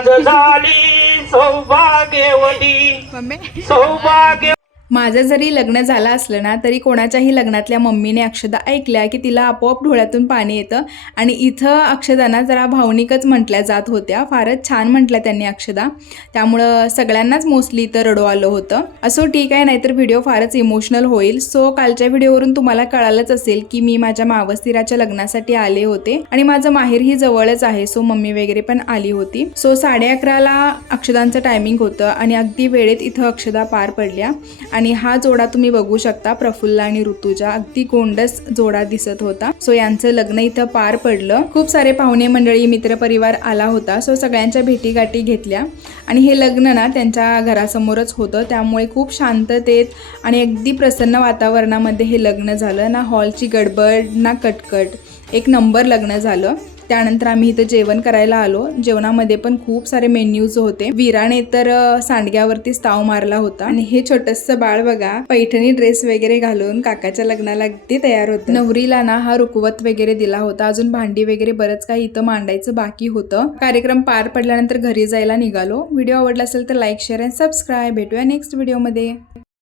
आज झाली सौभाग्यवती सौभाग्य। माझं जरी लग्न झालं असलं ना तरी कोणाच्याही लग्नातल्या मम्मीने अक्षदा ऐकल्या की तिला आपोआप डोळ्यातून पाणी येतं आणि इथं अक्षदांना जरा भावनिकच म्हटल्या जात होत्या. फारच छान म्हटल्या त्यांनी अक्षदा, त्यामुळं सगळ्यांनाच मोस्टली इथं रडू आलं होतं. असो ठीक आहे, नाहीतर व्हिडिओ फारच इमोशनल होईल. सो कालच्या व्हिडिओवरून तुम्हाला कळालंच असेल की मी माझ्या मावसदिराच्या लग्नासाठी आले होते आणि माझं माहेरही जवळच आहे. सो मम्मी वगैरे पण आली होती. सो 11:30ला अक्षदांचं टायमिंग होतं आणि अगदी वेळेत इथं अक्षदा पार पडल्या. आणि हा जोडा तुम्ही बघू शकता, प्रफुल्ला आणि ऋतूजा, अगदी गोंडस जोडा दिसत होता. सो यांचं लग्न इथं पार पडलं. खूप सारे पाहुणे मंडळी, मित्रपरिवार आला होता. सो सगळ्यांच्या भेटीगाठी घेतल्या आणि हे लग्न ना त्यांच्या घरासमोरच होतं, त्यामुळे खूप शांततेत आणि अगदी प्रसन्न वातावरणामध्ये हे लग्न झालं ना. हॉलची गडबड ना कटकट, एक नंबर लग्न झालं. त्यानंतर आम्ही इथं जेवण करायला आलो. जेवणामध्ये पण खूप सारे मेन्यूज होते. वीराने तर सांडग्यावरती ताव मारला होता आणि हे छोटंसं बाळ बघा पैठणी ड्रेस वगैरे घालून काकाच्या लग्नाला अगदी तयार होतं. नवरीला ना हा रुखवत वगैरे दिला होता. अजून भांडी वगैरे बरंच काही इथं मांडायचं बाकी होतं. कार्यक्रम पार पडल्यानंतर घरी जायला निघालो. व्हिडिओ आवडला असेल तर लाईक, शेअर आणि सबस्क्राईब. भेटूया नेक्स्ट व्हिडिओमध्ये.